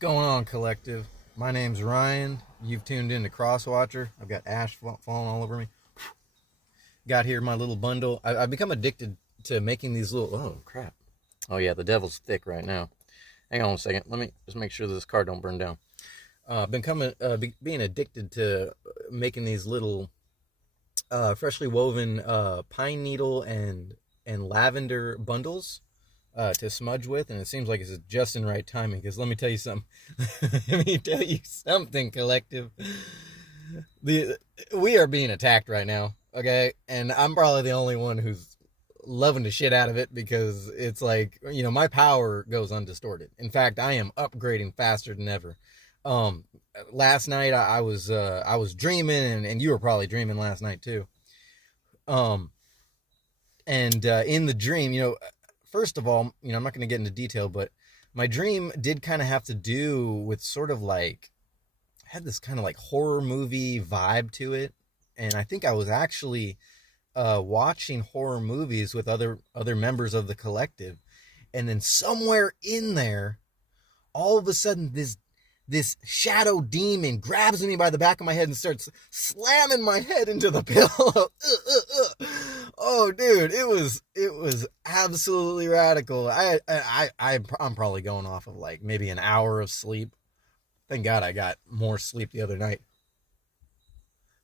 going on, collective? My name's Ryan. You've tuned in to Crosswatcher. I've got ash falling all over me. Got here my little bundle. I've become addicted to making these little... Oh, crap. Oh, yeah, the devil's thick right now. Hang on a second. Let me just make sure this car don't burn down. Being addicted to making these little freshly woven pine needle and lavender bundles to smudge with, and it seems like it's just in right timing, because let me tell you something. Let me tell you something, collective. We are being attacked right now, okay? And I'm probably the only one who's loving the shit out of it, because it's like, my power goes undistorted. In fact, I am upgrading faster than ever. Last night I was dreaming, and you were probably dreaming last night too. In the dream, first of all, I'm not going to get into detail, but my dream did kind of have to do with sort of like, had this kind of like horror movie vibe to it. And I think I was actually watching horror movies with other members of the collective. And then somewhere in there, all of a sudden, this shadow demon grabs me by the back of my head and starts slamming my head into the pillow. Oh, dude, it was absolutely radical. I'm probably going off of like maybe an hour of sleep. Thank God I got more sleep the other night.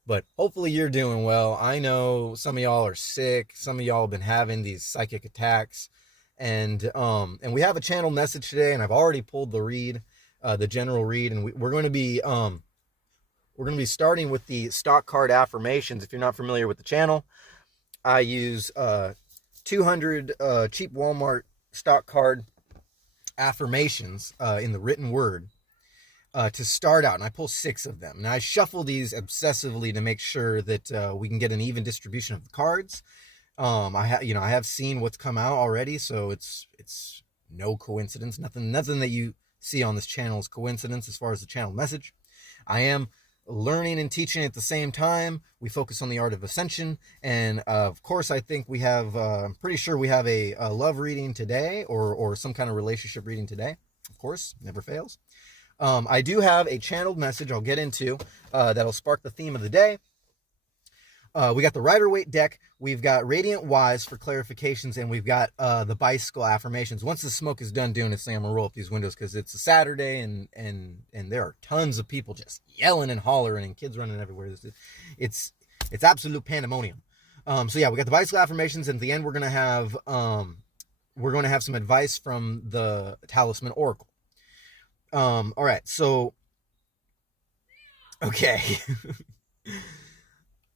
But hopefully you're doing well. I know some of y'all are sick. Some of y'all have been having these psychic attacks, and we have a channel message today, and I've already pulled the read. The general read, and we're going to be starting with the stock card affirmations. If you're not familiar with the channel, I use 200 cheap Walmart stock card affirmations in the written word to start out, and I pull 6 of them. Now I shuffle these obsessively to make sure that we can get an even distribution of the cards. I have seen what's come out already, so it's no coincidence. Nothing that you see on this channel is coincidence as far as the channel message. I am learning and teaching at the same time. We focus on the art of ascension, and of course I think we have I'm pretty sure we have a love reading today, or some kind of relationship reading today. Of course, never fails. I do have a channeled message I'll get into that'll spark the theme of the day. We got the Rider-Waite deck, we've got Radiant Wise for clarifications, and we've got the bicycle affirmations. Once the smoke is done doing this thing, I'm going to roll up these windows, because it's a Saturday, and there are tons of people just yelling and hollering, and kids running everywhere. It's absolute pandemonium. So yeah, we got the bicycle affirmations, and at the end we're going to have some advice from the Talisman Oracle. All right, so okay.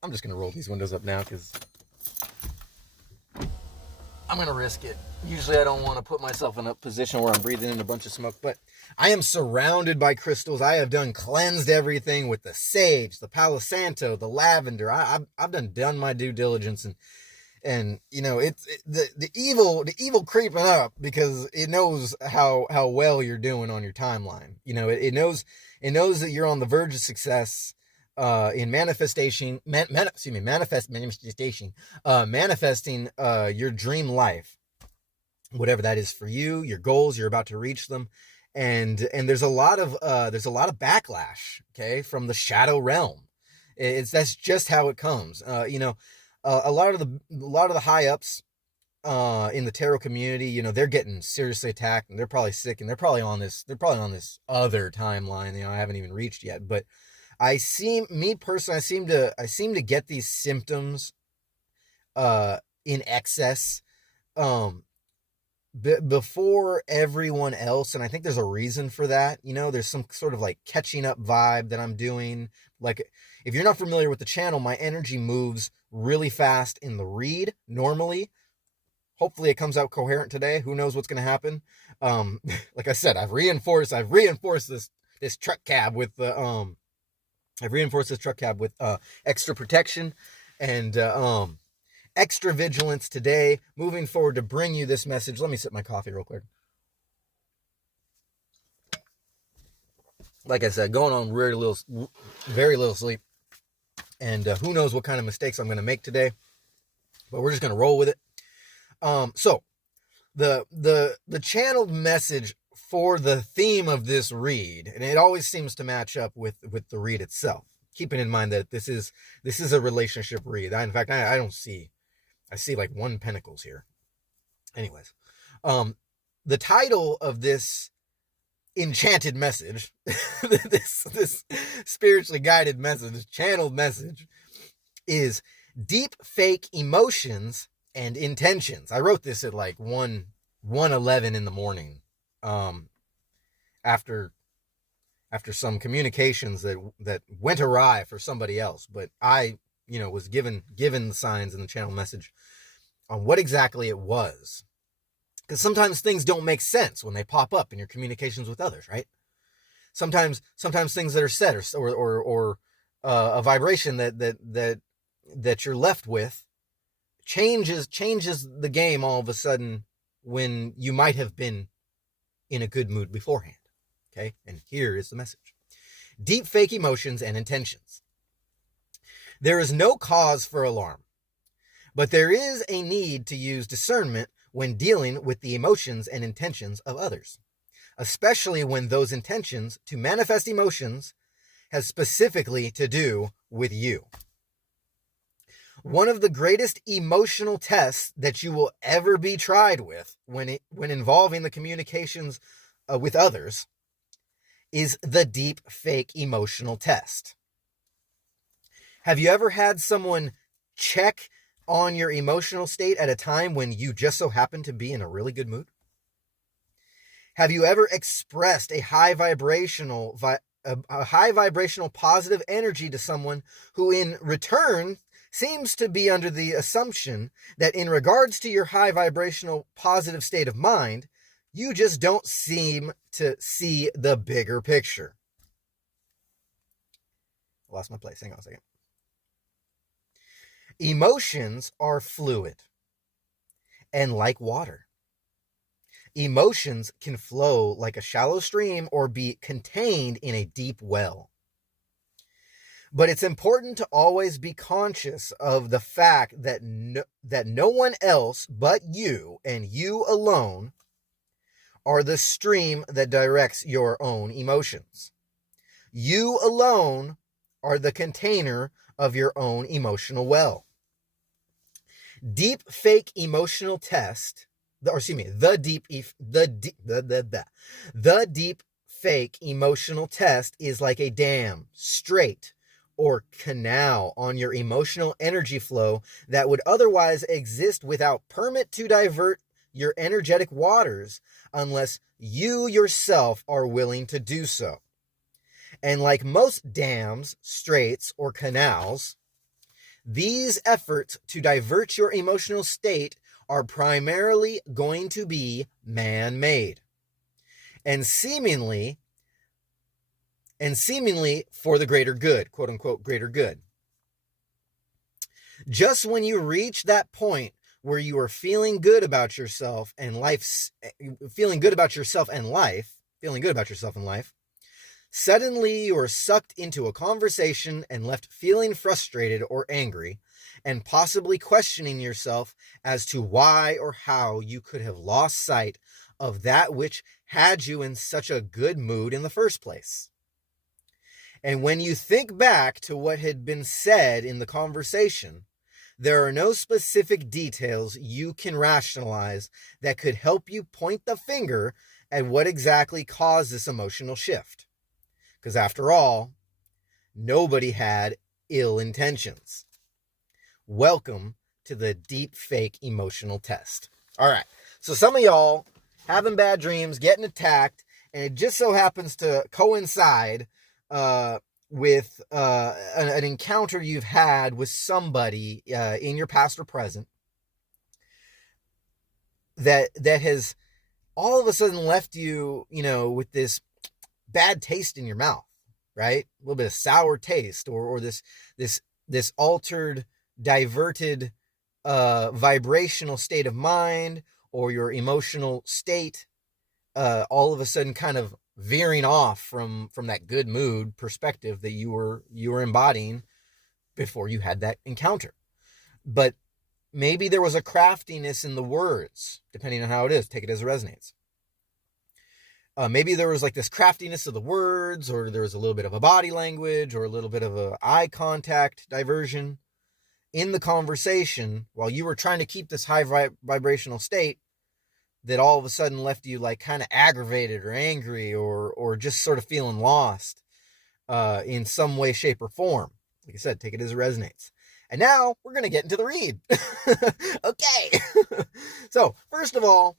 I'm just going to roll these windows up now, because I'm going to risk it. Usually I don't want to put myself in a position where I'm breathing in a bunch of smoke, but I am surrounded by crystals. I have cleansed everything with the sage, the Palo Santo, the lavender. I've done my due diligence, and it's the evil creeping up, because it knows how well you're doing on your timeline. It knows that you're on the verge of success. In manifesting your dream life, whatever that is for you, your goals, you're about to reach them, and there's a lot of backlash, okay, from the shadow realm. That's just how it comes. A lot of the high ups in the tarot community, they're getting seriously attacked, and they're probably sick, and they're probably on this other timeline, I haven't even reached yet, but I seem to get these symptoms in excess before everyone else, and I think there's a reason for that. There's some sort of like catching up vibe that I'm doing. Like, if you're not familiar with the channel, my energy moves really fast in the read normally. Hopefully it comes out coherent today. Who knows what's going to happen? Like I said, I've reinforced this truck cab with the I've reinforced this truck cab with extra protection and extra vigilance today, moving forward to bring you this message. Let me sip my coffee real quick. Like I said, going on very little sleep. And who knows what kind of mistakes I'm going to make today. But we're just going to roll with it. So the channeled message for the theme of this read, and it always seems to match up with the read itself, keeping in mind that this is a relationship read. In fact, I don't see, I see like 1 Pentacles here. Anyways, the title of this enchanted message, this spiritually guided message, channeled message, is Deep Fake Emotions and Intentions. I wrote this at like 1:11 in the morning, after some communications that went awry for somebody else, but I, was given the signs in the channel message on what exactly it was. Because sometimes things don't make sense when they pop up in your communications with others, right? Sometimes things that are said or a vibration that you're left with changes the game all of a sudden when you might have been in a good mood beforehand. Okay? And here is the message. Deep fake emotions and intentions. There is no cause for alarm, but there is a need to use discernment when dealing with the emotions and intentions of others, especially when those intentions to manifest emotions has specifically to do with you. One of the greatest emotional tests that you will ever be tried with when involving the communications with others is the deep fake emotional test. Have you ever had someone check on your emotional state at a time when you just so happen to be in a really good mood? Have you ever expressed a high vibrational positive energy to someone who in return seems to be under the assumption that in regards to your high vibrational positive state of mind, you just don't seem to see the bigger picture? I lost my place. Hang on a second. Emotions are fluid and like water. Emotions can flow like a shallow stream or be contained in a deep well. But it's important to always be conscious of the fact that no one else but you and you alone are the stream that directs your own emotions. You alone are the container of your own emotional well. Deep fake emotional test, the deep fake emotional test is like a dam, strait, or canal on your emotional energy flow that would otherwise exist without permit to divert your energetic waters unless you yourself are willing to do so. And like most dams, straits, or canals, these efforts to divert your emotional state are primarily going to be man-made and seemingly for the greater good, quote unquote, greater good. Just when you reach that point where you are feeling good about yourself and life, suddenly you are sucked into a conversation and left feeling frustrated or angry and possibly questioning yourself as to why or how you could have lost sight of that which had you in such a good mood in the first place. And when you think back to what had been said in the conversation, there are no specific details you can rationalize that could help you point the finger at what exactly caused this emotional shift. Because after all, nobody had ill intentions. Welcome to the deep fake emotional test. All right. So some of y'all having bad dreams, getting attacked, and it just so happens to coincide with an encounter you've had with somebody in your past or present that has all of a sudden left you, with this bad taste in your mouth, right? A little bit of sour taste or this altered, diverted vibrational state of mind, or your emotional state all of a sudden kind of veering off from that good mood perspective that you were embodying before you had that encounter. But maybe there was a craftiness in the words, depending on how it is. Take it as it resonates. Maybe there was like this craftiness of the words, or there was a little bit of a body language, or a little bit of a eye contact diversion in the conversation while you were trying to keep this high vibrational state that all of a sudden left you like kind of aggravated or angry or just sort of feeling lost in some way, shape, or form. Like I said, take it as it resonates. And now we're going to get into the read. Okay. So first of all,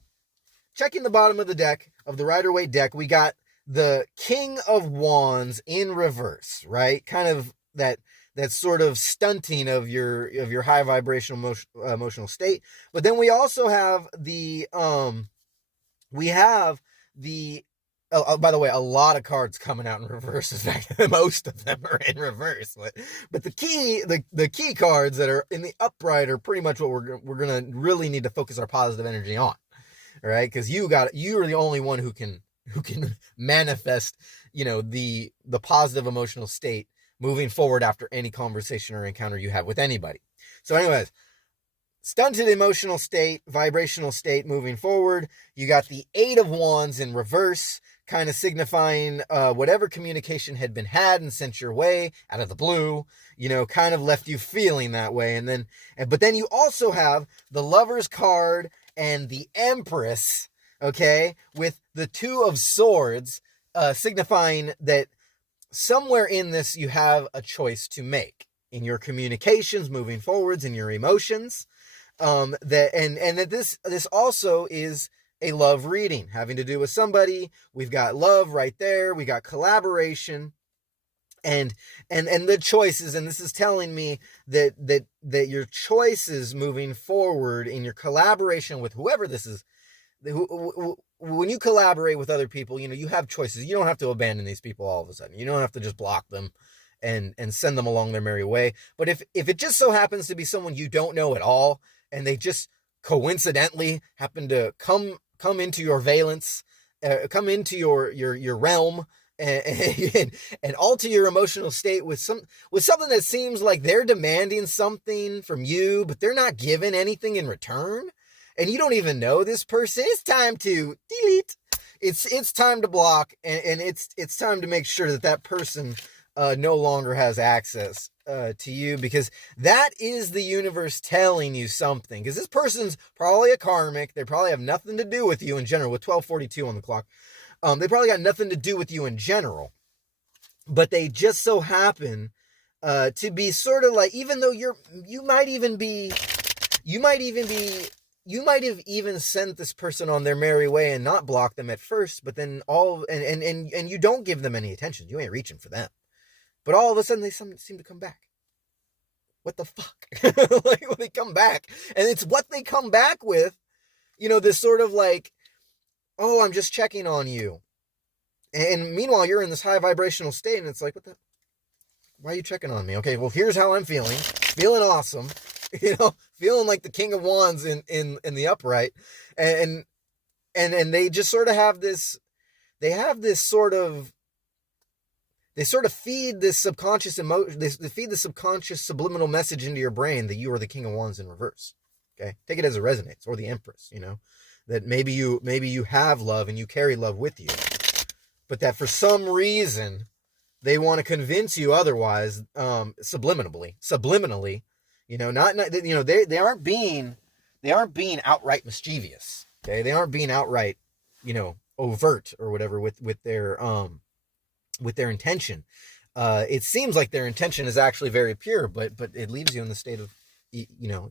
checking the bottom of the deck, of the Rider-Waite deck, we got the King of Wands in reverse, right? Kind of that sort of stunting of your high vibrational emotional state. But then we also have the by the way, a lot of cards coming out in reverse. In fact, most of them are in reverse. But the key cards that are in the upright are pretty much what we're gonna really need to focus our positive energy on. All right, because you are the only one who can manifest, the positive emotional state moving forward after any conversation or encounter you have with anybody. So anyways, stunted emotional state, vibrational state moving forward. You got the 8 of Wands in reverse, kind of signifying whatever communication had been had and sent your way out of the blue, kind of left you feeling that way. But then you also have the Lover's card and the Empress, okay, with the 2 of Swords, signifying that somewhere in this you have a choice to make in your communications moving forwards, in your emotions, that this also is a love reading having to do with somebody. We've got love right there. We got collaboration and the choices. And this is telling me that your choices moving forward in your collaboration with whoever this is, when you collaborate with other people, you have choices. You don't have to abandon these people all of a sudden. You don't have to just block them and send them along their merry way. But if it just so happens to be someone you don't know at all, and they just coincidentally happen to come into your valence, come into your realm, and alter your emotional state with something that seems like they're demanding something from you, but they're not giving anything in return, and you don't even know this person, it's time to delete. It's time to block, and it's time to make sure that person no longer has access to you, because that is the universe telling you something. Because this person's probably a karmic. They probably have nothing to do with you in general. With 12:42 on the clock, they probably got nothing to do with you in general. But they just so happen to be sort of like, even though you might have even sent this person on their merry way and not blocked them at first, but then and you don't give them any attention. You ain't reaching for them. But all of a sudden, they seem to come back. What the fuck? Like, when they come back. And it's what they come back with, this sort of like, oh, I'm just checking on you. And meanwhile, you're in this high vibrational state, and it's like, why are you checking on me? Okay, well, here's how I'm feeling. Feeling awesome. Feeling like the King of Wands in the upright. And they just sort of have this, they sort of feed this subconscious emotion. They feed the subconscious subliminal message into your brain that you are the King of Wands in reverse. Okay, take it as it resonates, or the Empress. That maybe you have love and you carry love with you, but that for some reason they want to convince you otherwise, subliminally. They aren't being outright mischievous. Okay, they aren't being outright, overt or whatever with their intention. It seems like their intention is actually very pure, but it leaves you in the state of,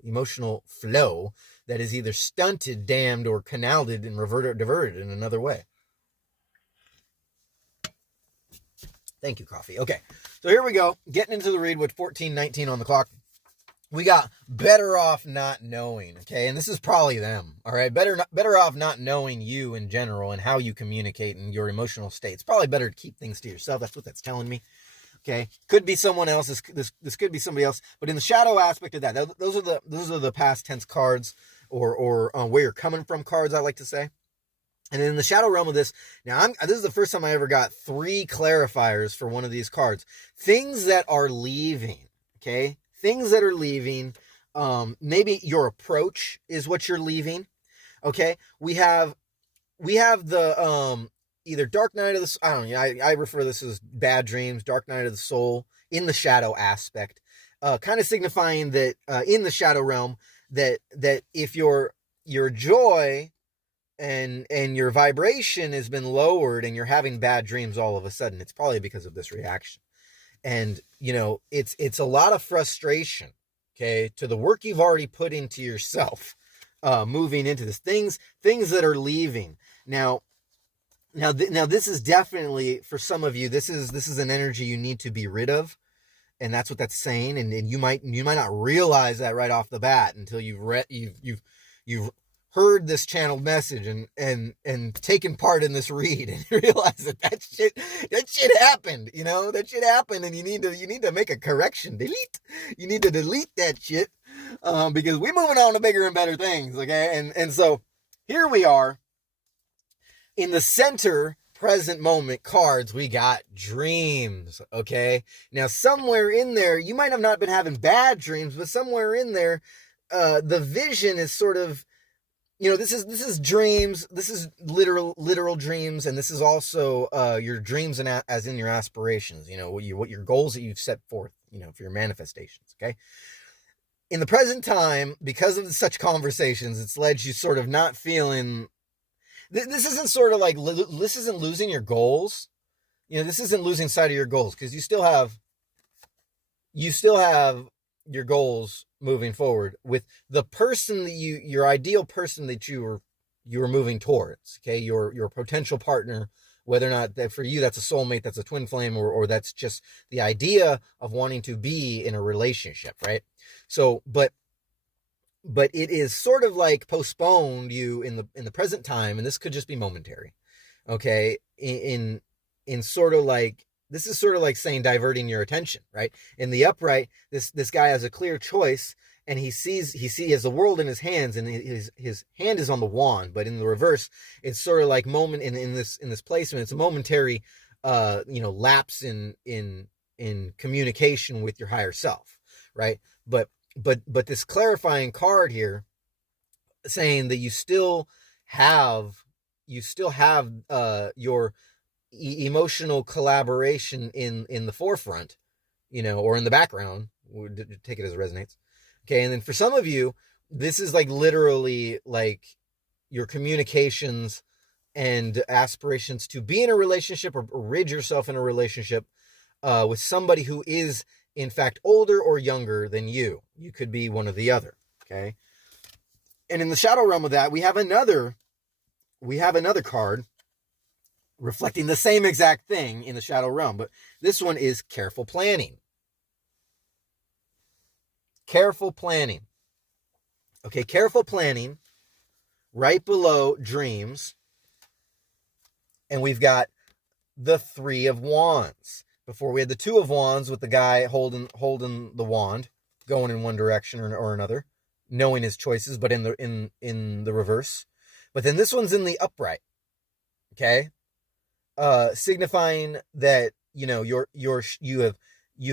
emotional flow that is either stunted, damned, or canaled and diverted in another way. Thank you, coffee. Okay, so here we go. Getting into the read with 14:19 on the clock. We got better off not knowing, okay? And this is probably them, all right? Better off not knowing you in general and how you communicate and your emotional state. It's probably better to keep things to yourself. That's what that's telling me, okay? Could be someone else. This could be somebody else. But in the shadow aspect of that, those are the past tense cards or where you're coming from cards, I like to say. And in the shadow realm of this, now this is the first time I ever got 3 clarifiers for one of these cards. Things that are leaving, okay? Things that are leaving. Maybe your approach is what you're leaving. Okay. We have the either dark night of the, I don't know, I refer to this as bad dreams, dark night of the soul, in the shadow aspect, kind of signifying that in the shadow realm, that if your joy and your vibration has been lowered and you're having bad dreams all of a sudden, it's probably because of this reaction. And it's a lot of frustration, okay, to the work you've already put into yourself, moving into this, things that are leaving. Now this is definitely, for some of you, this is an energy you need to be rid of, and that's what that's saying. And you might not realize that right off the bat until you've heard this channeled message and taken part in this read and realize that shit happened. That shit happened, and you need to make a correction. Delete. You need to delete that shit, because we're moving on to bigger and better things. Okay, and so here we are. In the center present moment cards, we got dreams. Okay, now somewhere in there, you might have not been having bad dreams, but somewhere in there, the vision is sort of, this is dreams. This is literal dreams, and this is also your dreams and as in your aspirations. What your goals that you've set forth. For your manifestations. Okay. In the present time, because of such conversations, it's led you sort of not feeling. This isn't sort of like, this isn't losing your goals. This isn't losing sight of your goals, because you still have your goals moving forward with the person that your ideal person that you were moving towards. Okay. Your potential partner, whether or not that for you, that's a soulmate, that's a twin flame, or that's just the idea of wanting to be in a relationship. Right. So, but it is sort of like postponed you in the present time, and this could just be momentary. Okay. In sort of like, this is sort of like saying diverting your attention, right? In the upright, this guy has a clear choice, and he has the world in his hands, and his hand is on the wand. But in the reverse, it's sort of like moment in this placement. It's a momentary, lapse in communication with your higher self, right? But this clarifying card here, saying that you still have your emotional collaboration in the forefront, or in the background. Take it as it resonates. Okay. And then for some of you, this is like literally like your communications and aspirations to be in a relationship, or rid yourself in a relationship with somebody who is in fact older or younger than you. You could be one or the other. Okay. And in the shadow realm of that, we have another card reflecting the same exact thing in the shadow realm, but this one is careful planning. Careful planning. Okay, careful planning, right below dreams. And we've got the Three of Wands. Before we had the Two of Wands with the guy holding the wand, going in one direction or another, knowing his choices, but in the reverse. But then this one's in the upright. Okay? Signifying that you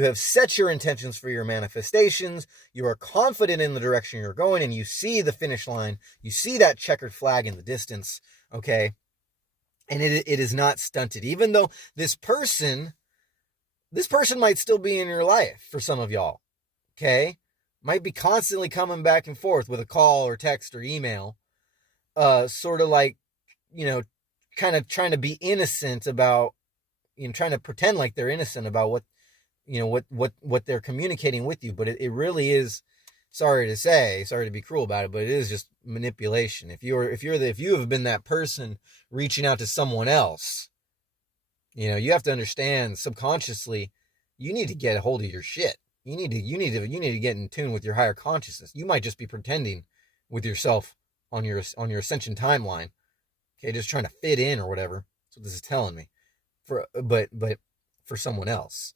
have set your intentions for your manifestations. You are confident in the direction you're going, and you see the finish line. You see that checkered flag in the distance. Okay, and it is not stunted, even though this person might still be in your life for some of y'all. Okay, might be constantly coming back and forth with a call or text or email, sort of like, kind of trying to be innocent about, trying to pretend like they're innocent about what they're communicating with you. But it really is, sorry to be cruel about it, but it is just manipulation. If you have been that person reaching out to someone else, you have to understand subconsciously, you need to get a hold of your shit. You need to get in tune with your higher consciousness. You might just be pretending with yourself on your ascension timeline. Okay, just trying to fit in or whatever. That's what this is telling me. But for someone else.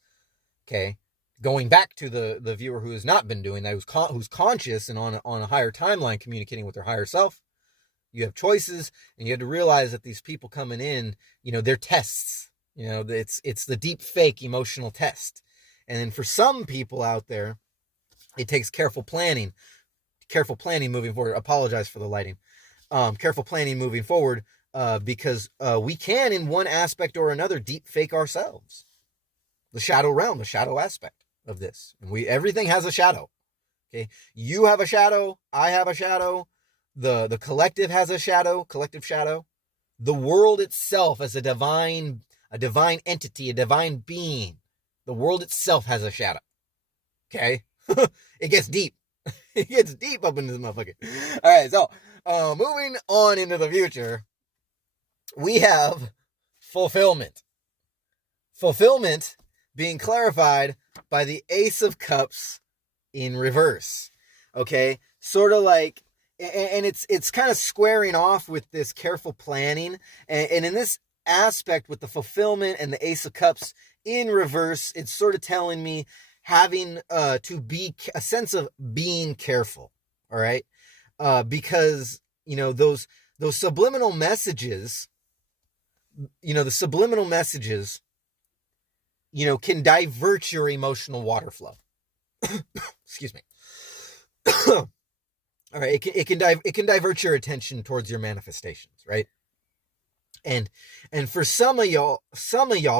Okay, going back to the viewer who has not been doing that, who's conscious and on a higher timeline, communicating with their higher self. You have choices, and you have to realize that these people coming in, they're tests. It's the deep fake emotional test. And then for some people out there, it takes careful planning moving forward. Apologize for the lighting. Careful planning moving forward because we can, in one aspect or another, deep fake ourselves. The shadow realm, the shadow aspect of this. And everything has a shadow. Okay, you have a shadow, I have a shadow, the collective has a shadow, collective shadow. The world itself as a divine entity, a divine being. The world itself has a shadow. Okay? It gets deep. It gets deep up into this motherfucker. All right, so moving on into the future, we have fulfillment. Fulfillment being clarified by the Ace of Cups in reverse. Okay? Sort of like, and it's kind of squaring off with this careful planning. And in this aspect with the fulfillment and the Ace of Cups in reverse, it's sort of telling me having to be a sense of being careful. All right? Because, you know, those subliminal messages, you know, the subliminal messages, you know, can divert your emotional water flow. Excuse me. All right, it can divert your attention towards your manifestations, right? And for some of y'all,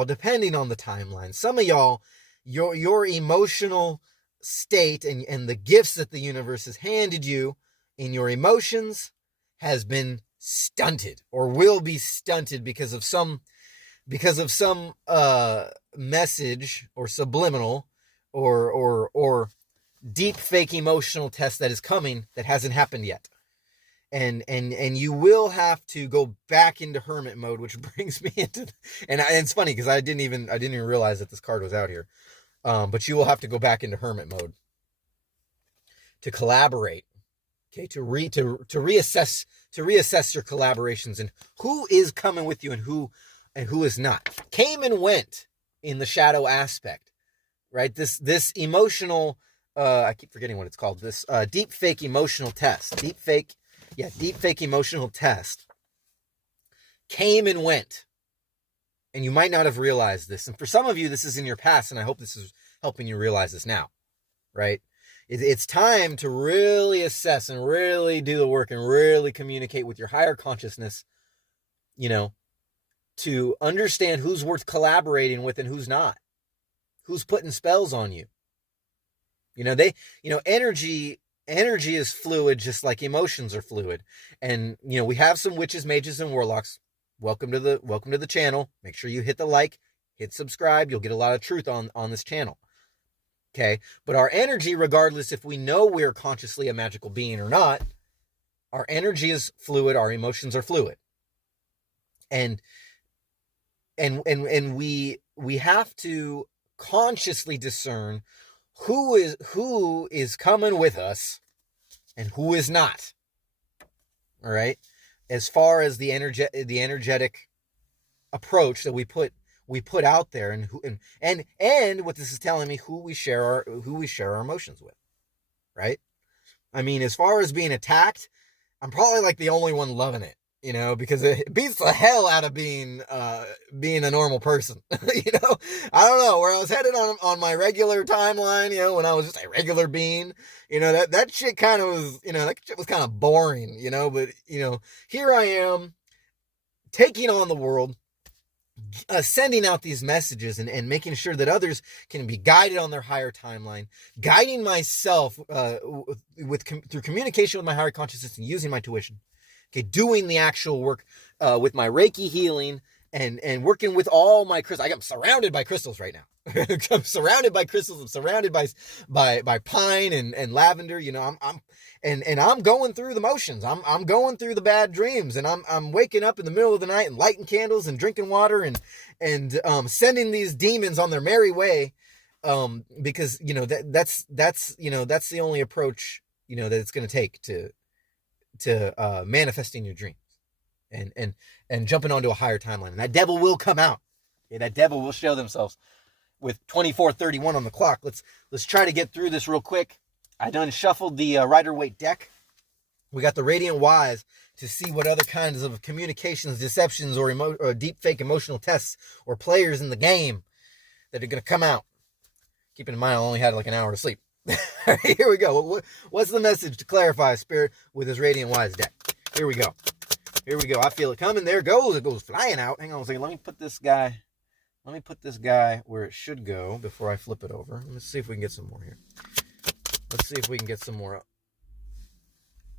depending on the timeline, some of y'all, your emotional state and the gifts that the universe has handed you in your emotions has been stunted or will be stunted because of some message or subliminal or deep fake emotional test that is coming that hasn't happened yet. And you will have to go back into hermit mode, which brings me into, and it's funny because I didn't even realize that this card was out here. But you will have to go back into hermit mode to collaborate, okay, to reassess your collaborations and who is coming with you and who is not. Came and went in the shadow aspect, right? This emotional, I keep forgetting what it's called. This deep fake emotional test. Deep fake emotional test came and went. And you might not have realized this. And for some of you, this is in your past, and I hope this is helping you realize this now, right? It's time to really assess and really do the work and really communicate with your higher consciousness, you know, to understand who's worth collaborating with and who's not. Who's putting spells on you. You know, energy is fluid, just like emotions are fluid. And, you know, we have some witches, mages, and warlocks. Welcome to the channel. Make sure you hit the like, hit subscribe. You'll get a lot of truth on this channel. Okay. But our energy, regardless if we know we're consciously a magical being or not, our energy is fluid. Our emotions are fluid. And we have to consciously discern who is coming with us and who is not. All right. As far as the energetic approach that we put out there, and what this is telling me, who we share our emotions with, right? I mean, as far as being attacked, I'm probably like the only one loving it, you know, because it beats the hell out of being a normal person. You know, I don't know where I was headed on my regular timeline, you know, when I was just a regular being, you know, that shit kind of was, you know, that shit was kind of boring, you know, but, you know, here I am taking on the world, sending out these messages and making sure that others can be guided on their higher timeline, guiding myself through communication with my higher consciousness and using my tuition. Okay, doing the actual work with my Reiki healing and working with all my crystals. I'm surrounded by crystals right now. I'm surrounded by crystals. I'm surrounded by pine and lavender. You know, I'm going through the motions. I'm going through the bad dreams, and I'm waking up in the middle of the night and lighting candles and drinking water and sending these demons on their merry way. Because you know that's the only approach, you know, that it's going to take to manifesting your dreams and jumping onto a higher timeline. And that devil will come out. Okay, that devil will show themselves with 24:31 on the clock. Let's try to get through this real quick. I done shuffled the Rider-Waite deck. We got the Radiant Wise to see what other kinds of communications, deceptions, or deep fake emotional tests or players in the game that are going to come out. Keeping in mind, I only had like an hour to sleep. All right, here we go. What's the message to clarify Spirit with his Radiant Wise deck? Here we go. Here we go. I feel it coming. There it goes. It goes flying out. Hang on a second. Let me put this guy where it should go before I flip it over. Let's see if we can get some more here. Let's see if we can get some more up.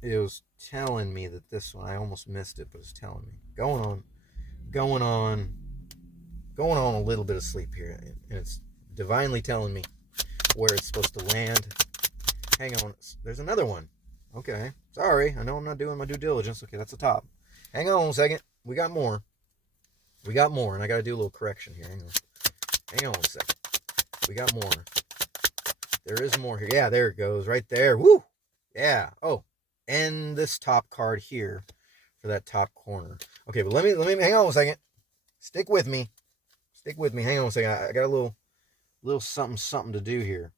It was telling me that this one, I almost missed it, but it's telling me. Going on a little bit of sleep here. And it's divinely telling me where it's supposed to land. Hang on. There's another one. Okay. Sorry. I know I'm not doing my due diligence. Okay, that's the top. Hang on a second. We got more. And I got to do a little correction here. Hang on a second. We got more. There is more here. Yeah, there it goes. Right there. Woo! Yeah. Oh, and this top card here for that top corner. Okay, but let me hang on a second. Stick with me. Hang on a second. I got a little something to do here.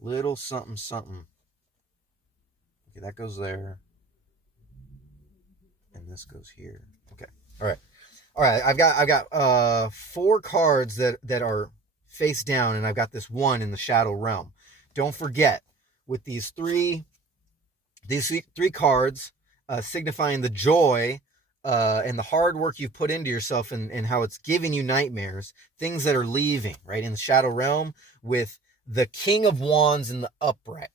Little something. Okay, that goes there. And this goes here. Okay. All right. I've got 4 cards that are face down, and I've got this one in the shadow realm. Don't forget, with these three cards signifying the joy and the hard work you've put into yourself, and how it's giving you nightmares, things that are leaving, right, in the shadow realm, with the King of Wands in the upright.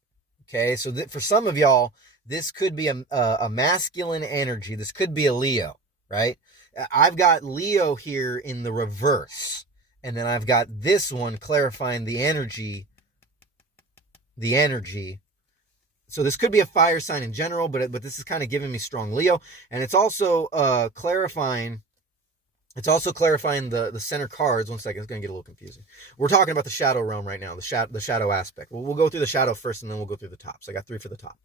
Okay, so for some of y'all, this could be a masculine energy. This could be a Leo, right? I've got Leo here in the reverse. And then I've got this one clarifying the energy. So this could be a fire sign in general, but this is kind of giving me strong Leo. And it's also clarifying. It's also clarifying the center cards. One second, it's going to get a little confusing. We're talking about the shadow realm right now, the shadow aspect. We'll go through the shadow first, and then we'll go through the top. So I got 3 for the top.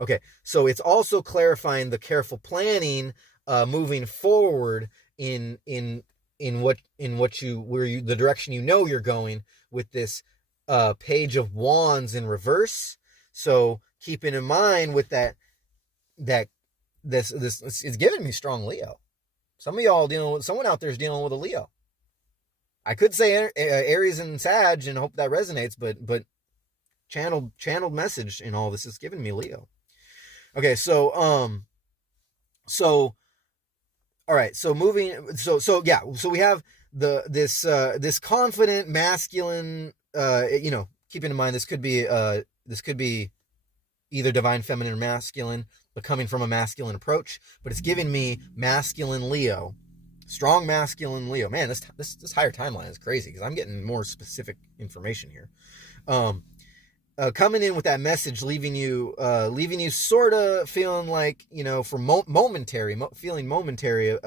Okay, so it's also clarifying the careful planning moving forward in the direction you're going with this Page of Wands in reverse. So keeping in mind with that this is giving me strong Leo. Some of y'all someone out there is dealing with a Leo. I could say Aries and Sag and hope that resonates, but channeled message in all this is giving me Leo. Okay, so all right, so we have this confident masculine, keeping in mind this could be either divine feminine or masculine, but coming from a masculine approach, but it's giving me masculine Leo, strong masculine Leo. Man, this higher timeline is crazy because I'm getting more specific information here. Coming in with that message, leaving you sort of feeling like, feeling momentary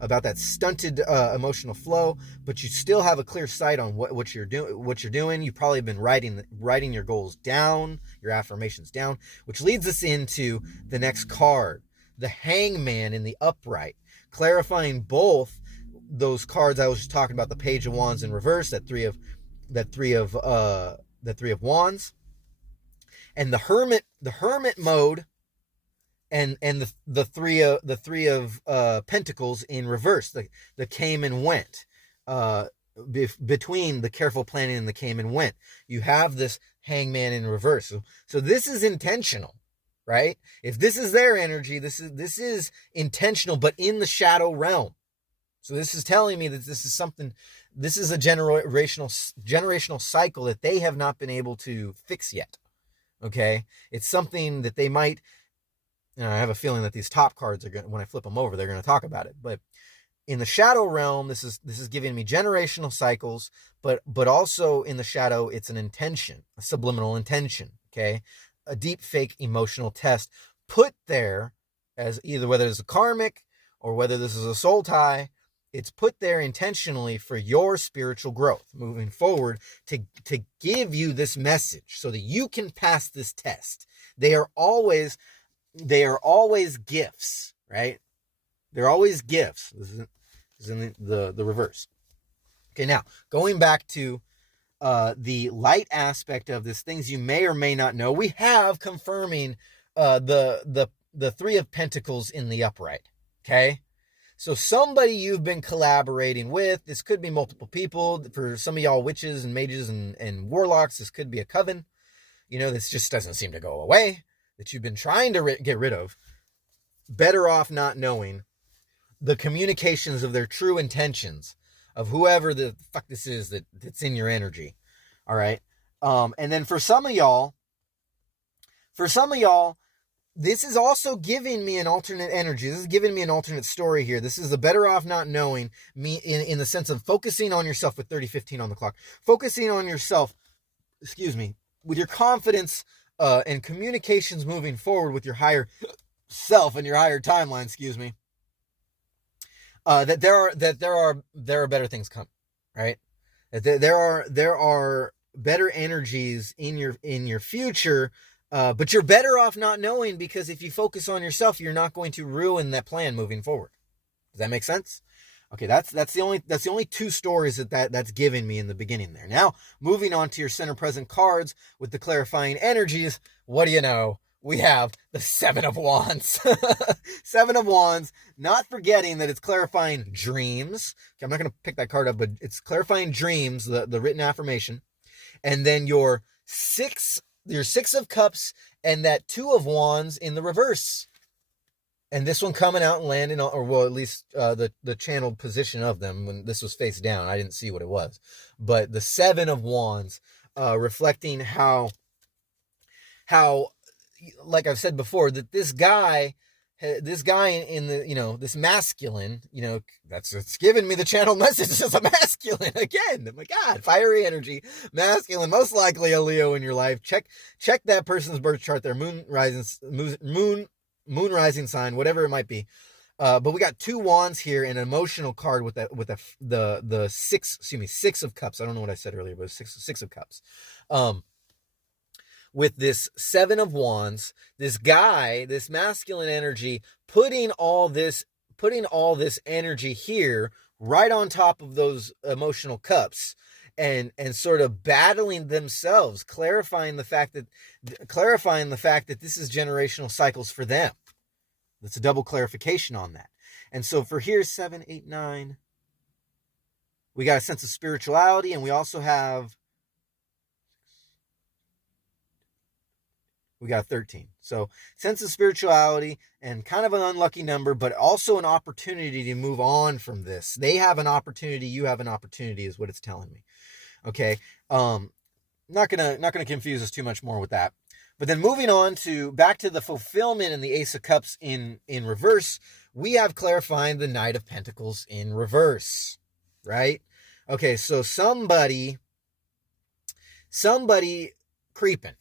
about that stunted emotional flow, but you still have a clear sight on what you're doing. You've probably been writing your goals down, your affirmations down, which leads us into the next card, the Hangman in the upright, clarifying both those cards I was just talking about, the Page of Wands in reverse, that three of Wands. And the hermit mode, and the three of Pentacles in reverse, the came and went, between the careful planning and the came and went, you have this Hangman in reverse. So this is intentional, right? If this is their energy, this is intentional, but in the shadow realm. So this is telling me that this is a generational cycle that they have not been able to fix yet. Okay, it's something that they might. I have a feeling that these top cards are going. When I flip them over, they're going to talk about it. But in the shadow realm, this is giving me generational cycles. But also in the shadow, it's an intention, a subliminal intention. Okay, a deep fake emotional test put there as either whether it's a karmic or whether this is a soul tie. It's put there intentionally for your spiritual growth moving forward, to give you this message so that you can pass this test. They are always gifts, right? They're always gifts. This is in the reverse. Okay, now going back to the light aspect of this, things you may or may not know. We have confirming the 3 of Pentacles in the upright. Okay. So somebody you've been collaborating with, this could be multiple people. For some of y'all witches and mages and warlocks, this could be a coven. This just doesn't seem to go away, that you've been trying to get rid of. better off not knowing the communications of their true intentions of whoever the fuck this is that's in your energy. All right. And then for some of y'all, this is also giving me an alternate energy. This is giving me an alternate story here. This is the better off not knowing me in the sense of focusing on yourself with 30:15 on the clock. Focusing on yourself, with your confidence and communications moving forward with your higher self and your higher timeline, that there are better things coming, right? That there are better energies in your future. But you're better off not knowing, because if you focus on yourself, you're not going to ruin that plan moving forward. Does that make sense? Okay, that's the only two stories that's giving me in the beginning there. Now, moving on to your center present cards with the clarifying energies, what do you know? We have the Seven of Wands. Seven of Wands, not forgetting that it's clarifying dreams. Okay, I'm not going to pick that card up, but it's clarifying dreams, the written affirmation. And then your Six of Cups and that Two of Wands in the reverse. And this one coming out and landing on, or well, at least the channeled position of them when this was face down. I didn't see what it was. But the Seven of Wands, reflecting how, like I've said before, that this guy in the, this masculine, it's giving me the channel message as a masculine again. Oh my God, fiery energy, masculine, most likely a Leo in your life. Check that person's birth chart, their moon rising sign, whatever it might be. But we got two wands here, an emotional card with the Six of Cups. I don't know what I said earlier, but six of Cups. With this Seven of Wands, this guy, this masculine energy, putting all this energy here right on top of those emotional cups, and sort of battling themselves, clarifying the fact that this is generational cycles for them. That's a double clarification on that. And so for here, 7, 8, 9, we got a sense of spirituality, and we also have, we got 13. So sense of spirituality and kind of an unlucky number, but also an opportunity to move on from this. They have an opportunity, you have an opportunity, is what it's telling me. Okay. Not gonna confuse us too much more with that. But then moving on back to the fulfillment and the Ace of Cups in reverse, we have clarifying the Knight of Pentacles in reverse, right? Okay, so somebody creeping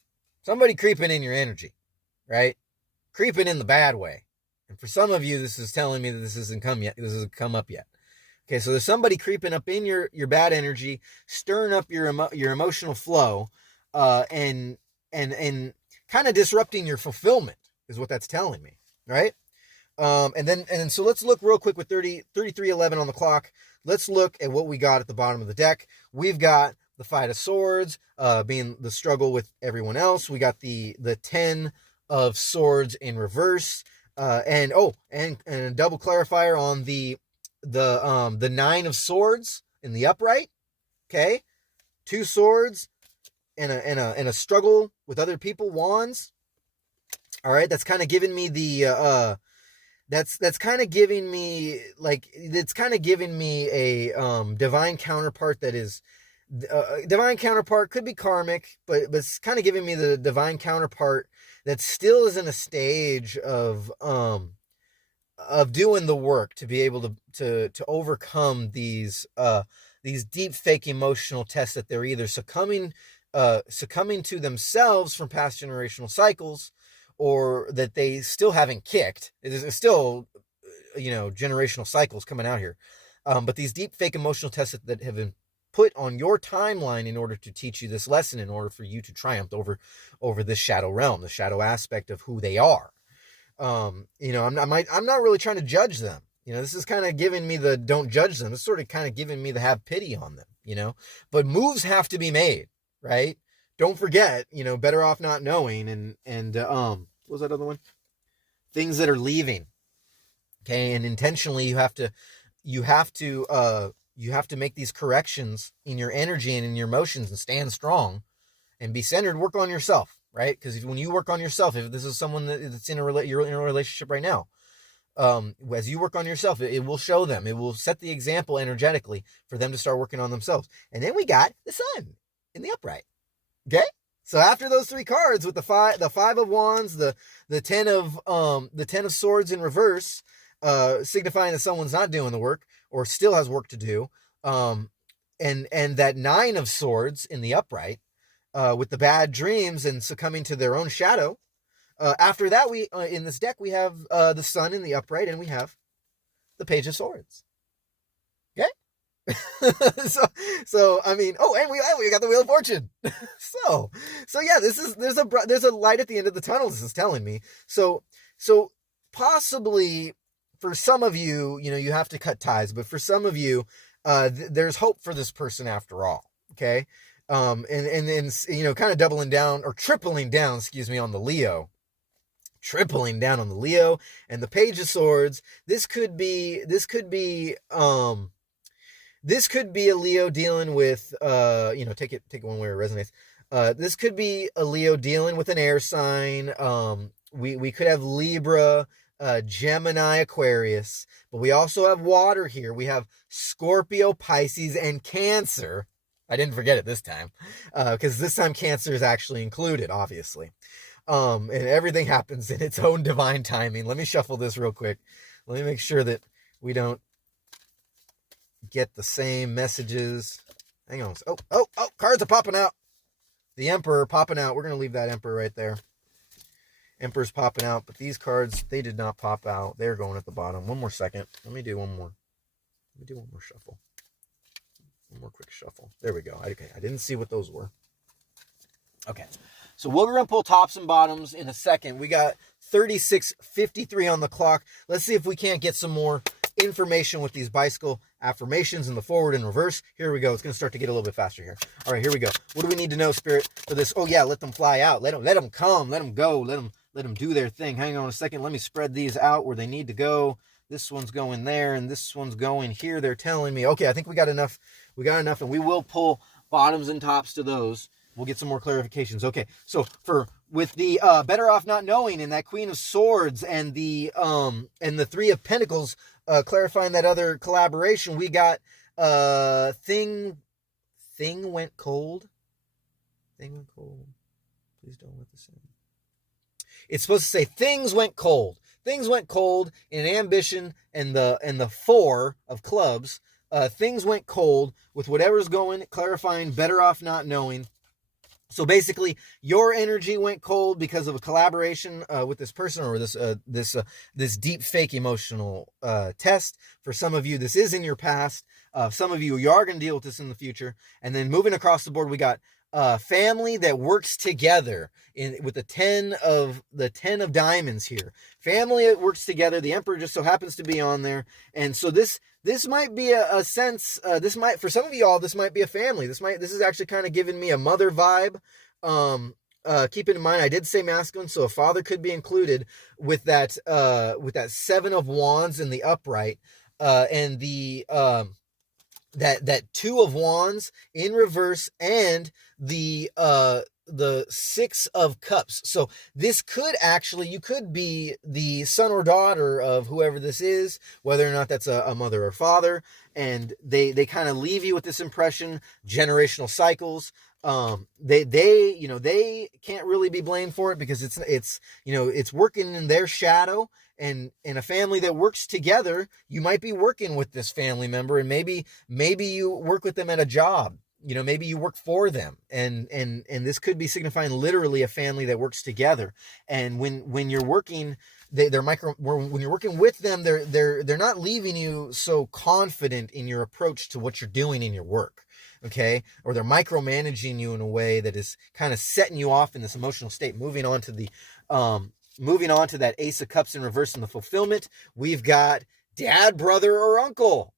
in your energy, right? Creeping in the bad way. And for some of you, this is telling me that this hasn't come up yet. Okay, so there's somebody creeping up in your bad energy, stirring up your emotional flow, and kind of disrupting your fulfillment is what that's telling me, right? And so let's look real quick with 33:11 on the clock. Let's look at what we got at the bottom of the deck. We've got the Five of Swords, being the struggle with everyone else. We got the 10 of Swords in reverse, and a double clarifier on the 9 of Swords in the upright. Okay, 2 swords and a struggle with other people, wands. All right, that's kind of giving me the that's kind of giving me a divine counterpart that is. Divine counterpart could be karmic, but it's kind of giving me the divine counterpart that still is in a stage of doing the work to be able to overcome these deep fake emotional tests that they're either succumbing to themselves from past generational cycles, or that they still haven't kicked. There's still generational cycles coming out here, but these deep fake emotional tests that have been put on your timeline in order to teach you this lesson, in order for you to triumph over this shadow realm, the shadow aspect of who they are. I'm not really trying to judge them. This is kind of giving me the don't judge them. It's sort of kind of giving me the have pity on them, but moves have to be made, right? Don't forget, better off not knowing. And what was that other one? Things that are leaving. Okay. And intentionally you have to make these corrections in your energy and in your emotions, and stand strong and be centered. Work on yourself, right? Because when you work on yourself, if this is someone that's you're in a relationship right now, As you work on yourself, it will show them. It will set the example energetically for them to start working on themselves. And then we got the sun in the upright. Okay. So after those three cards with the five of wands, the 10 of swords in reverse, signifying that someone's not doing the work or still has work to do. And that 9 of swords in the upright, with the bad dreams and succumbing to their own shadow. After that, we in this deck, we have the sun in the upright, and we have the page of swords. Okay. so I mean, and we got the wheel of fortune. so yeah, there's a light at the end of the tunnel. This is telling me. So possibly for some of you, you have to cut ties, but for some of you, there's hope for this person after all. Okay. And kind of doubling down or tripling down, on the Leo. Tripling down on the Leo and the page of swords. This could be a Leo dealing with, take it one way it resonates. This could be a Leo dealing with an air sign. We could have Libra, Gemini, Aquarius, but we also have water here. We have Scorpio, Pisces, and Cancer. I didn't forget it this time, because this time Cancer is actually included, obviously. And everything happens in its own divine timing. Let me shuffle this real quick. Let me make sure that we don't get the same messages. Hang on. Oh, cards are popping out. The Emperor popping out. We're going to leave that Emperor right there. Emperor's popping out, but these cards, they did not pop out. They're going at the bottom. One more second. Let me do one more shuffle. One more quick shuffle. There we go. Okay, I didn't see what those were. Okay. So we're going to pull tops and bottoms in a second. We got 36:53 on the clock. Let's see if we can't get some more information with these bicycle affirmations in the forward and reverse. Here we go. It's going to start to get a little bit faster here. All right, here we go. What do we need to know, Spirit, for this? Oh, yeah, let them fly out. Let them come. Let them go. Let them do their thing. Hang on a second. Let me spread these out where they need to go. This one's going there, and this one's going here. They're telling me, okay, I think we got enough. And we will pull bottoms and tops to those. We'll get some more clarifications. Okay, so with the better off not knowing and that Queen of Swords and the 3 of Pentacles, clarifying that other collaboration, we got thing went cold. Thing went cold. Please don't let this in. It's supposed to say things went cold. Things went cold in ambition and the 4 of clubs. Things went cold with whatever's going, clarifying better off not knowing. So basically, your energy went cold because of a collaboration with this person or this deep fake emotional test. For some of you, this is in your past. Some of you are going to deal with this in the future. And then moving across the board, we got family that works together with the 10 of diamonds here. Family that works together. The Emperor just so happens to be on there, and so this might be a sense. This might, for some of y'all, this might be a family. This is actually kind of giving me a mother vibe. Keeping in mind, I did say masculine, so a father could be included with that 7 of wands in the upright, and the that 2 of wands in reverse, and the 6 of cups. So this could actually, you could be the son or daughter of whoever this is, whether or not that's a mother or father, and they kind of leave you with this impression, generational cycles. They can't really be blamed for it because it's working in their shadow. And in a family that works together, you might be working with this family member, and maybe you work with them at a job. Maybe you work for them, and this could be signifying literally a family that works together. And when you're working, when you're working with them, they're not leaving you so confident in your approach to what you're doing in your work. Okay, or they're micromanaging you in a way that is kind of setting you off in this emotional state. Moving on to that Ace of Cups in reverse in the fulfillment, we've got dad, brother, or uncle.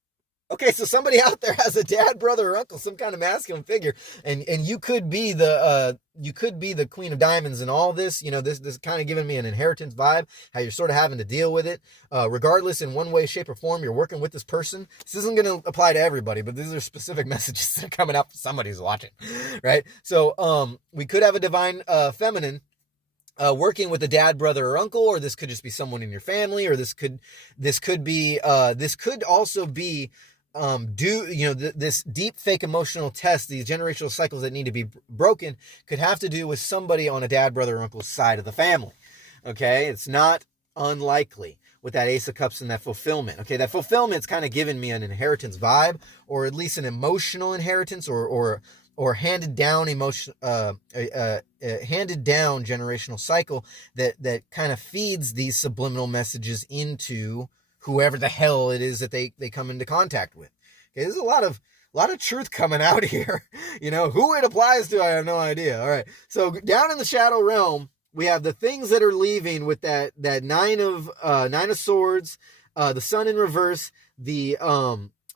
Okay, so somebody out there has a dad, brother, or uncle, some kind of masculine figure, and you could be the Queen of Diamonds and all this. This kind of giving me an inheritance vibe, how you're sort of having to deal with it. Regardless, in one way, shape, or form, you're working with this person. This isn't going to apply to everybody, but these are specific messages that are coming out for somebody who's watching, right? So we could have a divine feminine working with a dad, brother, or uncle, or this could just be someone in your family, or this could also be this deep fake emotional test, these generational cycles that need to be broken, could have to do with somebody on a dad, brother, or uncle's side of the family. Okay, it's not unlikely with that Ace of Cups and that fulfillment. Okay, that fulfillment's kind of given me an inheritance vibe, or at least an emotional inheritance, or handed down handed down generational cycle that kind of feeds these subliminal messages into whoever the hell it is that they come into contact with. Okay, there's a lot of truth coming out here. Who it applies to, I have no idea. All right, so down in the shadow realm, we have the things that are leaving with that nine of swords, the sun in reverse, the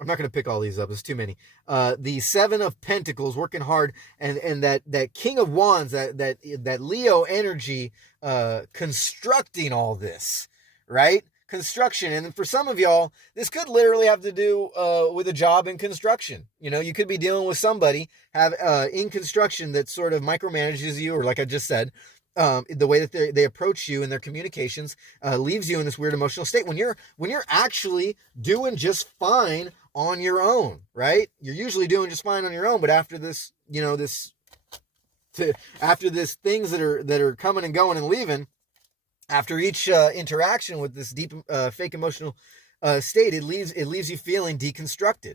I'm not going to pick all these up. There's too many. The Seven of Pentacles, working hard, and that King of Wands, that Leo energy, constructing all this, right? Construction. And for some of y'all, this could literally have to do with a job in construction. You could be dealing with somebody in construction that sort of micromanages you, or like I just said, the way that they approach you in their communications leaves you in this weird emotional state when you're actually doing just fine on your own, right? You're usually doing just fine on your own, but after this, after this things that are coming and going and leaving, after each interaction with this deep fake emotional state, it leaves you feeling deconstructed.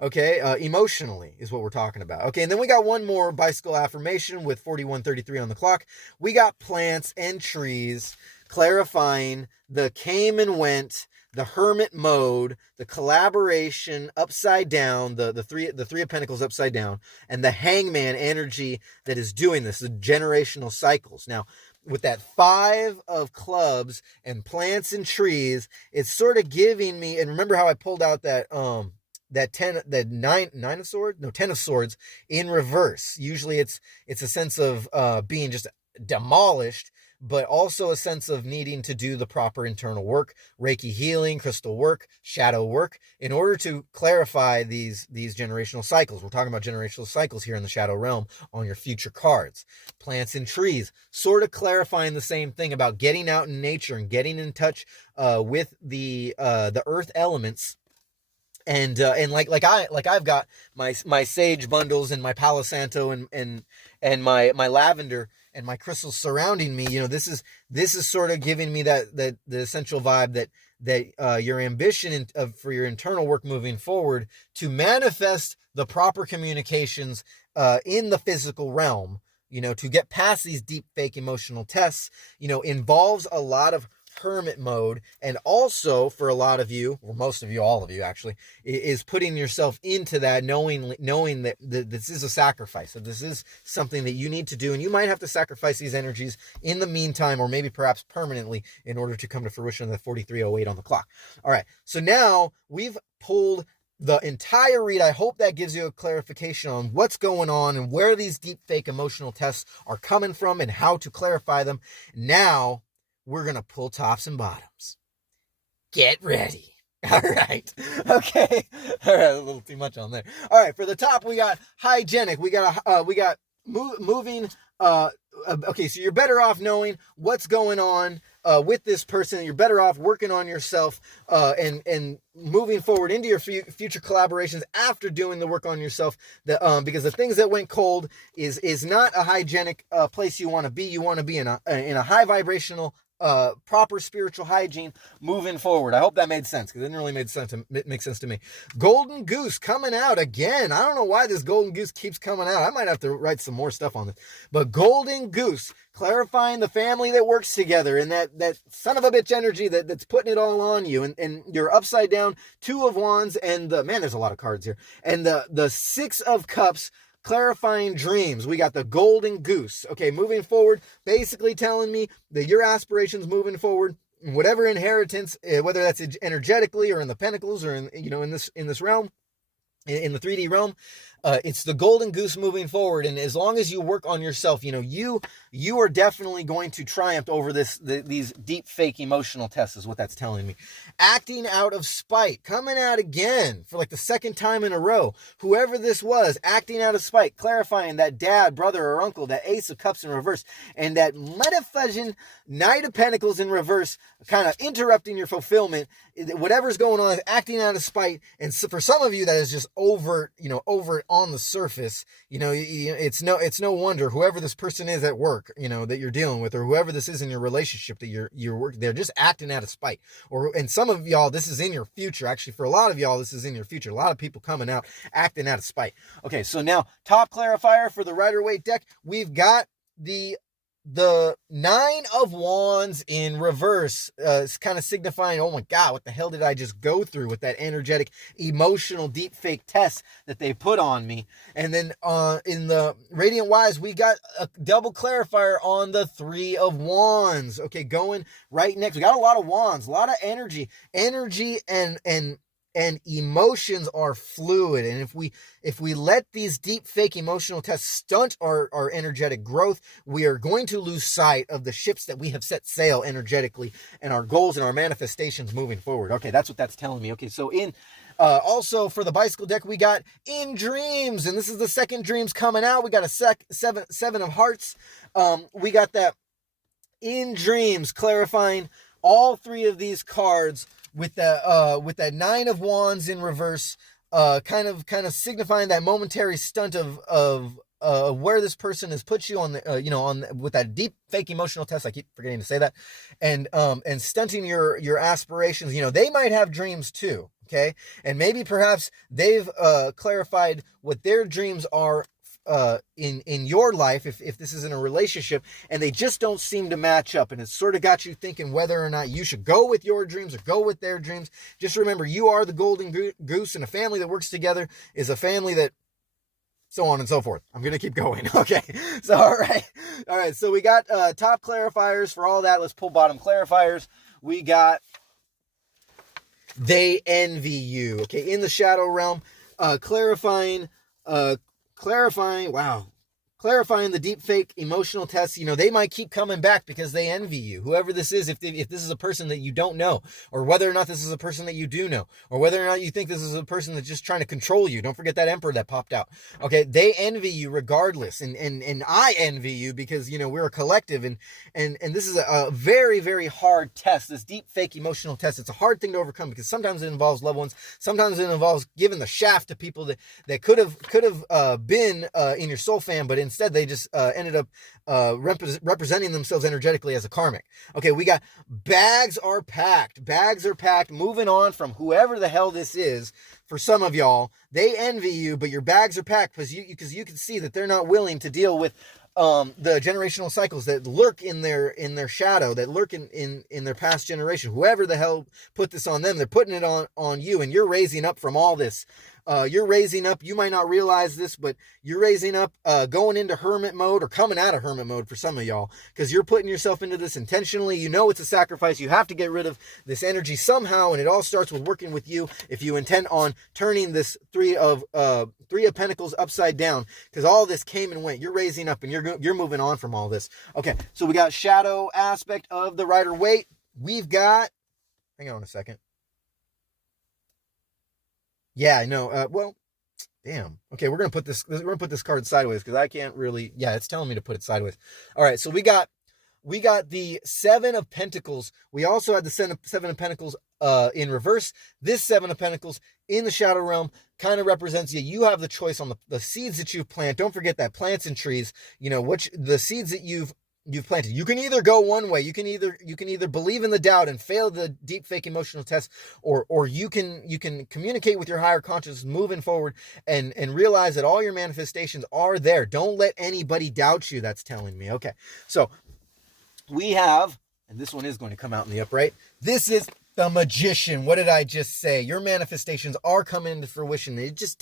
Okay, emotionally is what we're talking about. Okay, and then we got one more bicycle affirmation with 4133 on the clock. We got plants and trees clarifying the came and went, the hermit mode, the collaboration upside down, the three of pentacles upside down, and the hangman energy that is doing this, the generational cycles. Now, with that 5 of clubs and plants and trees, it's sort of giving me, and remember how I pulled out that 10 of swords in reverse. Usually it's a sense of being just demolished, but also a sense of needing to do the proper internal work, Reiki healing, crystal work, shadow work, in order to clarify these generational cycles. We're talking about generational cycles here in the shadow realm on your future cards. Plants and trees, sort of clarifying the same thing about getting out in nature and getting in touch with the earth elements. And like I've got my sage bundles and my Palo Santo and my lavender and my crystals surrounding me. This is sort of giving me the essential vibe that your ambition for your internal work moving forward to manifest the proper communications in the physical realm, to get past these deep fake emotional tests, involves a lot of hermit mode, and also for a lot of you, or most of you, all of you actually, is putting yourself into that, knowing that this is a sacrifice, that this is something that you need to do, and you might have to sacrifice these energies in the meantime, or maybe perhaps permanently, in order to come to fruition of the 4308 on the clock. All right, so now we've pulled the entire read. I hope that gives you a clarification on what's going on and where these deep fake emotional tests are coming from and how to clarify them. Now we're going to pull tops and bottoms. Get ready. All right. Okay. All right. A little too much on there. All right. For the top, we got hygienic. We got moving. Okay. So you're better off knowing what's going on with this person. You're better off working on yourself and moving forward into your future collaborations after doing the work on yourself. Because the things that went cold is not a hygienic place you want to be. You want to be in a high vibrational, proper spiritual hygiene moving forward. I hope that made sense, because it didn't really make sense to me. Golden Goose coming out again. I don't know why this Golden Goose keeps coming out. I might have to write some more stuff on this. But Golden Goose, clarifying the family that works together, and that son of a bitch energy that's putting it all on you, and you're upside down, 2 of Wands, and there's a lot of cards here, and the 6 of Cups, clarifying dreams. We got the Golden Goose. Okay, moving forward, basically telling me that your aspirations moving forward, whatever inheritance, whether that's energetically or in the pentacles or in this realm, in the 3D realm. It's the golden goose moving forward, and as long as you work on yourself, you are definitely going to triumph over these deep fake emotional tests, is what that's telling me. Acting out of spite, coming out again for like the second time in a row. Whoever this was, acting out of spite, clarifying that dad, brother, or uncle, that Ace of Cups in reverse, and that metaphysician Knight of Pentacles in reverse, kind of interrupting your fulfillment. Whatever's going on, acting out of spite, and so for some of you that is just overt on the surface. It's no wonder whoever this person is at work, that you're dealing with, or whoever this is in your relationship that you're working, they're just acting out of spite. And some of y'all, this is in your future. Actually, for a lot of y'all, this is in your future. A lot of people coming out acting out of spite. Okay, so now top clarifier for the Rider-Waite deck, we've got the Nine of Wands in reverse. It's kind of signifying, oh my God, what the hell did I just go through with that energetic, emotional, deep fake test that they put on me? And then in the Radiant Wise, we got a double clarifier on the Three of Wands. Okay, going right next. We got a lot of wands, a lot of energy and emotions are fluid. And if we let these deep fake emotional tests stunt our energetic growth, we are going to lose sight of the ships that we have set sail energetically and our goals and our manifestations moving forward. Okay, that's what that's telling me. Okay, so in also for the bicycle deck, we got in dreams, and this is the second dreams coming out. We got a seven of hearts. We got that in dreams, clarifying all three of these cards with that Nine of Wands in reverse, kind of signifying that momentary stunt of where this person has put you on the with that deep fake emotional test. I keep forgetting to say that, and stunting your aspirations. They might have dreams too. Okay, and maybe perhaps they've clarified what their dreams are in your life, if this is in a relationship, and they just don't seem to match up, and it's sort of got you thinking whether or not you should go with your dreams or go with their dreams. Just remember, you are the golden goose, and a family that works together is a family that, so on and so forth. I'm going to keep going. Okay. So, all right. So we got top clarifiers for all that. Let's pull bottom clarifiers. We got they envy you. Okay. In the shadow realm, clarifying the deep fake emotional tests. They might keep coming back because they envy you. Whoever this is, if this is a person that you don't know, or whether or not this is a person that you do know, or whether or not you think this is a person that's just trying to control you. Don't forget that Emperor that popped out. Okay, they envy you regardless, and I envy you because we're a collective, and this is a very, very hard test. This deep fake emotional test. It's a hard thing to overcome because sometimes it involves loved ones. Sometimes it involves giving the shaft to people that could have been in your soul fam, but instead they just ended up representing themselves energetically as a karmic. Okay, we got bags are packed. Moving on from whoever the hell this is. For some of y'all, they envy you, but your bags are packed because you can see that they're not willing to deal with the generational cycles that lurk in their shadow, that lurk in their past generation. Whoever the hell put this on them, they're putting it on you, and you're raising up from all this. You're raising up. You might not realize this, but you're raising up, going into hermit mode or coming out of hermit mode for some of y'all, because you're putting yourself into this intentionally. It's a sacrifice. You have to get rid of this energy somehow, and it all starts with working with you if you intend on turning this Three of Pentacles upside down, because all this came and went. You're raising up, and you're moving on from all this. Okay, so we got shadow aspect of the Rider-Waite. We've got, hang on a second. Yeah, I know. Well, damn. Okay, we're gonna put this card sideways because I can't really. Yeah, it's telling me to put it sideways. All right, so we got the Seven of Pentacles. We also had the Seven of Pentacles in reverse. This Seven of Pentacles in the shadow realm kind of represents you. You have the choice on the seeds that you plant. Don't forget that plants and trees. The seeds that you've planted. You can either go one way. You can either believe in the doubt and fail the deep fake emotional test, or you can communicate with your higher consciousness moving forward and realize that all your manifestations are there. Don't let anybody doubt you. That's telling me. Okay. So we have, and this one is going to come out in the upright. This is the Magician. What did I just say? Your manifestations are coming into fruition. It just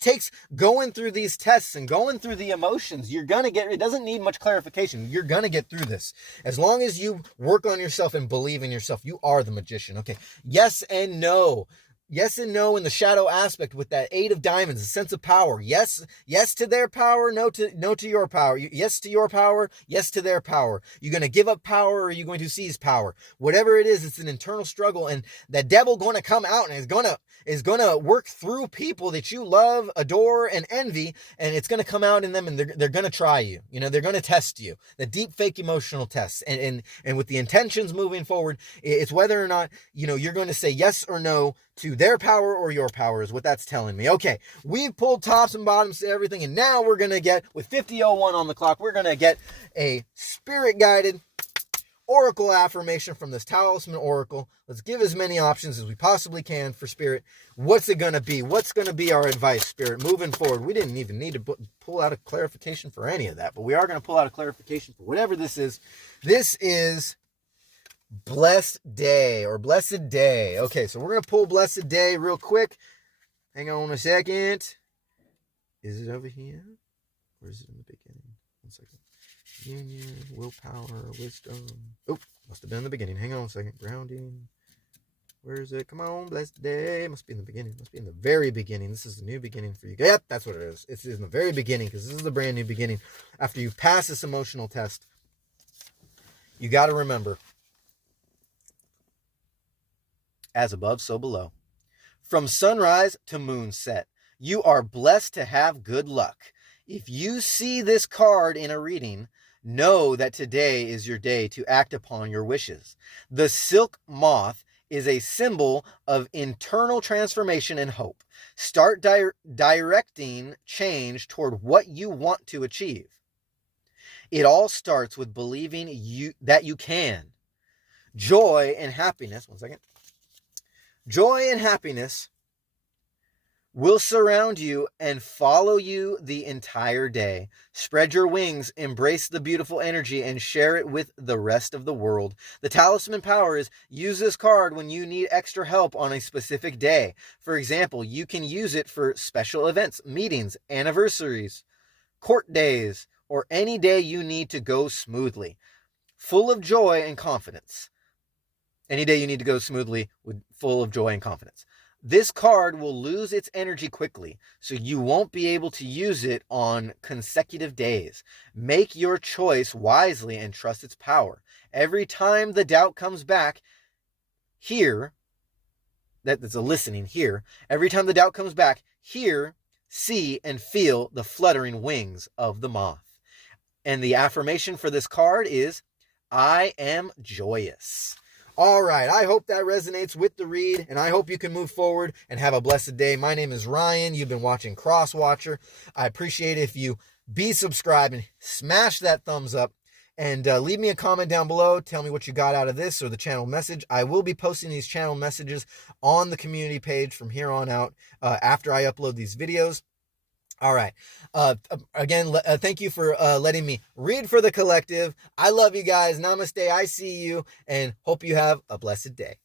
takes going through these tests and going through the emotions. You're going to get, it doesn't need much clarification. You're going to get through this. As long as you work on yourself and believe in yourself, you are the Magician. Okay. Yes and no. Yes and no in the shadow aspect with that 8 of diamonds, a sense of power. Yes to their power, no to your power. Yes to your power, yes to their power. You're going to give up power, or are you going to seize power? Whatever it is, it's an internal struggle, and the devil going to come out and is going to work through people that you love, adore, and envy, and it's going to come out in them, and they're going to try you. You know, they're going to test you. The deep fake emotional tests, and with the intentions moving forward, it's whether or not, you know, you're going to say yes or no to their power or your power is what that's telling me. Okay, we've pulled tops and bottoms to everything, and now we're going to get, with 50:01 on the clock, we're going to get a spirit-guided oracle affirmation from this Talisman Oracle. Let's give as many options as we possibly can for Spirit. What's it going to be? What's going to be our advice, Spirit, moving forward? We didn't even need to pull out a clarification for any of that, but we are going to pull out a clarification for whatever this is. This is Blessed Day or Blessed Day. Okay, so we're going to pull Blessed Day real quick. Hang on a second. Is it over here? Or is it in the beginning? 1 second. Union, willpower, wisdom. Oh, must have been in the beginning. Hang on a second. Grounding. Where is it? Come on, Blessed Day. Must be in the beginning. Must be in the very beginning. This is the new beginning for you. Yep, that's what it is. It's in the very beginning, because this is the brand new beginning. After you pass this emotional test, you got to remember, as above, so below. From sunrise to moonset, you are blessed to have good luck. If you see this card in a reading, know that today is your day to act upon your wishes. The silk moth is a symbol of internal transformation and hope. Start directing change toward what you want to achieve. It all starts with believing that you can. Joy and happiness, 1 second. Joy and happiness will surround you and follow you the entire day. Spread your wings, embrace the beautiful energy, and share it with the rest of the world. The talisman power is use this card when you need extra help on a specific day. For example, you can use it for special events, meetings, anniversaries, court days, or any day you need to go smoothly. Full of joy and confidence. Any day you need to go smoothly, full of joy and confidence. This card will lose its energy quickly, so you won't be able to use it on consecutive days. Make your choice wisely and trust its power. Every time the doubt comes back, hear, that's a listening, hear. Every time the doubt comes back, hear, see, and feel the fluttering wings of the moth. And the affirmation for this card is, I am joyous. All right, I hope that resonates with the read, and I hope you can move forward and have a blessed day. My name is Ryan. You've been watching Crosswatcher. I appreciate it if you be subscribed and smash that thumbs up, and leave me a comment down below. Tell me what you got out of this or the channel message. I will be posting these channel messages on the community page from here on out after I upload these videos. All right. Again, thank you for letting me read for the collective. I love you guys. Namaste. I see you, and hope you have a blessed day.